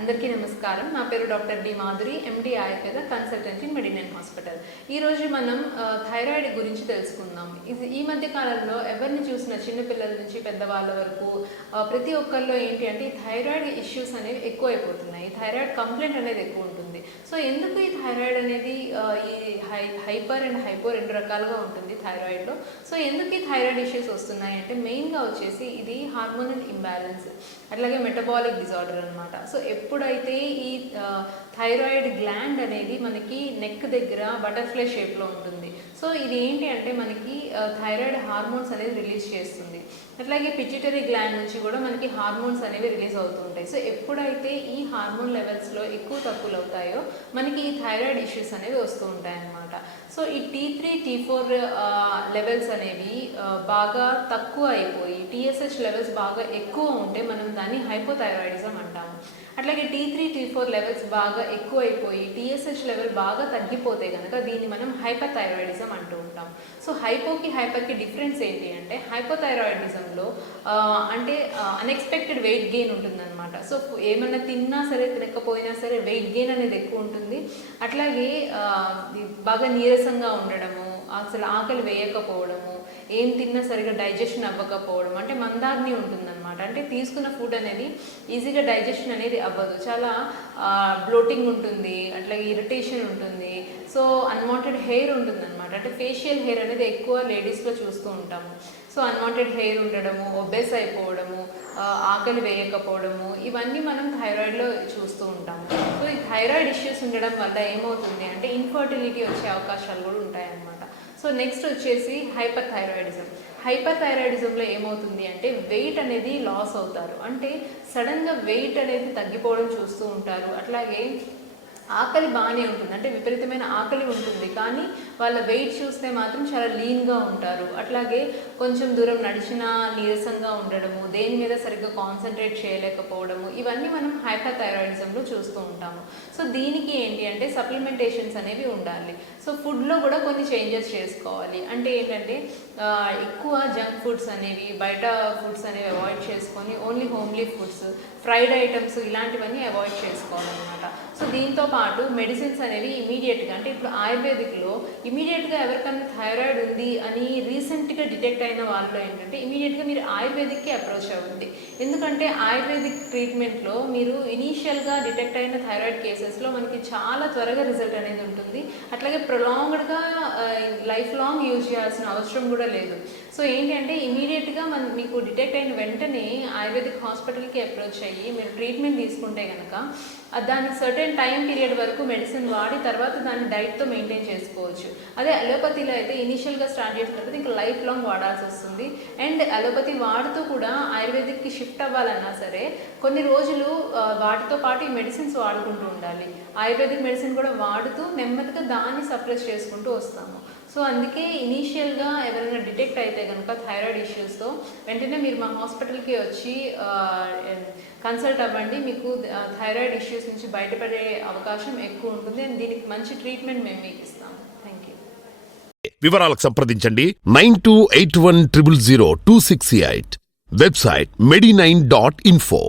అందరికీ నమస్కారం. నా పేరు doctor D Madhuri, MD Ayurveda consultant in Medinine hospital. ఈరోజు మనం థైరాయిడ్ గురించి తెలుసుకుందాం. ఈ మధ్య కాలంలో ఎవరిని చూసినా చిన్నపిల్లల నుంచి పెద్దవాళ్ళ వరకు ప్రతి ఒక్కరిలో ఏంటి అంటే ఈ థైరాయిడ్ ఇష్యూస్ అనేవి ఎక్కువ అయిపోతున్నాయి. థైరాయిడ్ కంప్లైంట్ అనేది ఎక్కువ ఉంటుంది. సో ఎందుకు ఈ థైరాయిడ్ అనేది ఈ హైపర్ అండ్ హైపో రెండు రకాలుగా ఉంటుంది థైరాయిడ్లో. సో ఎందుకు ఈ థైరాయిడ్ ఇష్యూస్ వస్తున్నాయి అంటే మెయిన్గా వచ్చేసి ఇది హార్మోనల్ ఇంబ్యాలెన్స్, అట్లాగే మెటబాలిక్ డిజార్డర్ అనమాట. సో ఎప్పుడైతే ఈ థైరాయిడ్ గ్లాండ్ అనేది మనకి నెక్ దగ్గర బటర్ఫ్లై షేప్లో ఉంటుంది. సో ఇది ఏంటి అంటే మనకి థైరాయిడ్ హార్మోన్స్ అనేది రిలీజ్ చేస్తుంది. అట్లాగే పిట్యూటరీ గ్లాండ్ నుంచి కూడా మనకి హార్మోన్స్ అనేవి రిలీజ్ అవుతుంటాయి. సో ఎప్పుడైతే ఈ హార్మోన్ లెవెల్స్లో ఎక్కువ తక్కువలు అవుతాయో మనకి ఈ థైరాయిడ్ ఇష్యూస్ అనేవి వస్తూ ఉంటాయి అన్నమాట. సో ఈ T3, T4 లెవెల్స్ అనేవి బాగా తక్కువ అయిపోయి TSH లెవెల్స్ బాగా ఎక్కువ ఉంటే మనం దాన్ని హైపోథైరాయిడిజం అంటాము. అట్లాగే T3, T4 లెవెల్స్ బాగా ఎక్కువ అయిపోయి TSH లెవెల్ బాగా తగ్గిపోతే కనుక దీన్ని మనం హైపర్థైరాయిడిజం అంటూ ఉంటాం. సో హైపోకి హైపర్కి డిఫరెన్స్ ఏంటి అంటే హైపోథైరాయిడిజంలో అంటే అన్ఎక్స్పెక్టెడ్ వెయిట్ గెయిన్ ఉంటుందన్నమాట. సో ఏమన్నా తిన్నా సరే తినకపోయినా సరే వెయిట్ గెయిన్ అనేది ఎక్కువ ఉంటుంది. అట్లాగే బాగా నీరసంగా ఉండడము, అసలు ఆకలి వేయకపోవడము, ఏం తిన్నా సరిగా డైజెషన్ అవ్వకపోవడం, అంటే మందాగ్ని ఉంటుందన్నమాట. అంటే తీసుకున్న ఫుడ్ అనేది ఈజీగా డైజెషన్ అనేది అవ్వదు, చాలా బ్లోటింగ్ ఉంటుంది, అట్లాగే ఇరిటేషన్ ఉంటుంది. సో అన్వాంటెడ్ హెయిర్ ఉంటుందన్నమాట. అంటే ఫేషియల్ హెయిర్ అనేది ఎక్కువ లేడీస్లో చూస్తూ ఉంటాము. సో అన్వాంటెడ్ హెయిర్ ఉండడము, ఒబెస్ అయిపోవడము, ఆకలి వేయకపోవడము, ఇవన్నీ మనం థైరాయిడ్లో చూస్తూ ఉంటాము. సో ఈ థైరాయిడ్ ఇష్యూస్ ఉండడం వల్ల ఏమవుతుంది అంటే ఇన్ఫర్టిలిటీ వచ్చే అవకాశాలు కూడా ఉంటాయన్నమాట. సో నెక్స్ట్ వచ్చేసి హైపర్ థైరాయిడిజంలో ఏమవుతుంది అంటే వెయిట్ అనేది లాస్ అవుతారు. అంటే సడన్గా వెయిట్ అనేది తగ్గిపోవడం చూస్తూ ఉంటారు. అట్లాగే ఆకలి బాగానే ఉంటుంది, అంటే విపరీతమైన ఆకలి ఉంటుంది, కానీ వాళ్ళ వెయిట్ చూస్తే మాత్రం చాలా లీన్గా ఉంటారు. అట్లాగే కొంచెం దూరం నడిచినా నీరసంగా ఉండడము, దేని మీద సరిగ్గా కాన్సన్ట్రేట్ చేయలేకపోవడము, ఇవన్నీ మనం హైపర్ థైరాయిడిజంలో చూస్తూ ఉంటాము. సో దీనికి ఏంటి అంటే సప్లిమెంటేషన్స్ అనేవి ఉండాలి. సో ఫుడ్లో కూడా కొన్ని చేంజెస్ చేసుకోవాలి. అంటే ఏంటంటే ఎక్కువ జంక్ ఫుడ్స్ అనేవి, బయట ఫుడ్స్ అనేవి అవాయిడ్ చేసుకొని only homely foods, fried items ఇలాంటివన్నీ అవాయిడ్ చేసుకోవాలన్నమాట. సో దీంతో పాటు మెడిసిన్స్ అనేవి ఇమీడియట్గా, అంటే ఇప్పుడు ఆయుర్వేదిక్లో ఇమీడియట్గా ఎవరికైనా థైరాయిడ్ ఉంది అని రీసెంట్గా డిటెక్ట్ అయిన వాళ్ళలో ఏంటంటే ఇమీడియట్గా మీరు ఆయుర్వేదిక్కి అప్రోచ్ అవ్వండి. ఎందుకంటే ఆయుర్వేదిక్ ట్రీట్మెంట్లో మీరు ఇనీషియల్గా డిటెక్ట్ అయిన థైరాయిడ్ కేసెస్లో మనకి చాలా త్వరగా రిజల్ట్ అనేది ఉంటుంది. అట్లాగే ప్రొలాంగ్డ్గా లైఫ్ లాంగ్ యూజ్ చేయాల్సిన అవసరం కూడా లేదు. సో ఏంటి అంటే ఇమీడియట్గా మీకు డిటెక్ట్ అయిన వెంటనే ఆయుర్వేదిక్ హాస్పిటల్కి అప్రోచ్ అయ్యి మీరు ట్రీట్మెంట్ తీసుకుంటే కనుక దానికి సర్టెన్ టైం పీరియడ్ వరకు మెడిసిన్ వాడి తర్వాత దాన్ని డైట్తో మెయింటైన్ చేసుకోవచ్చు. అదే అలోపతిలో అయితే ఇనీషియల్గా స్టార్ట్ చేసిన తర్వాత ఇంకా లైఫ్ లాంగ్ వాడాల్సి వస్తుంది. అండ్ అలోపతి వాడుతూ కూడా ఆయుర్వేదిక్కి షిఫ్ట్ అవ్వాలన్నా సరే కొన్ని రోజులు వాటితో పాటు ఈ మెడిసిన్స్ వాడుకుంటూ ఉండాలి. ఆయుర్వేదిక్ మెడిసిన్ కూడా వాడుతూ నెమ్మదిగా దాన్ని సప్రెస్ చేసుకుంటూ వస్తాము. సో అందుకే ఇనీషియల్గా ఎవరైనా డిటెక్ట్ అయితే కనుక థైరాయిడ్ ఇష్యూస్తో వెంటనే మీరు మా హాస్పిటల్కి వచ్చి కన్సల్ట్ అవ్వండి. మీకు థైరాయిడ్ ఇష్యూస్ నుంచి బయటపడే అవకాశం ఎక్కువ ఉంటుంది. అండ్ దీనికి మంచి ట్రీట్మెంట్ మేము మీకు ఇస్తాము. Thank you. వివరాలకు సంప్రదించండి 9281000268. Website medinine.info.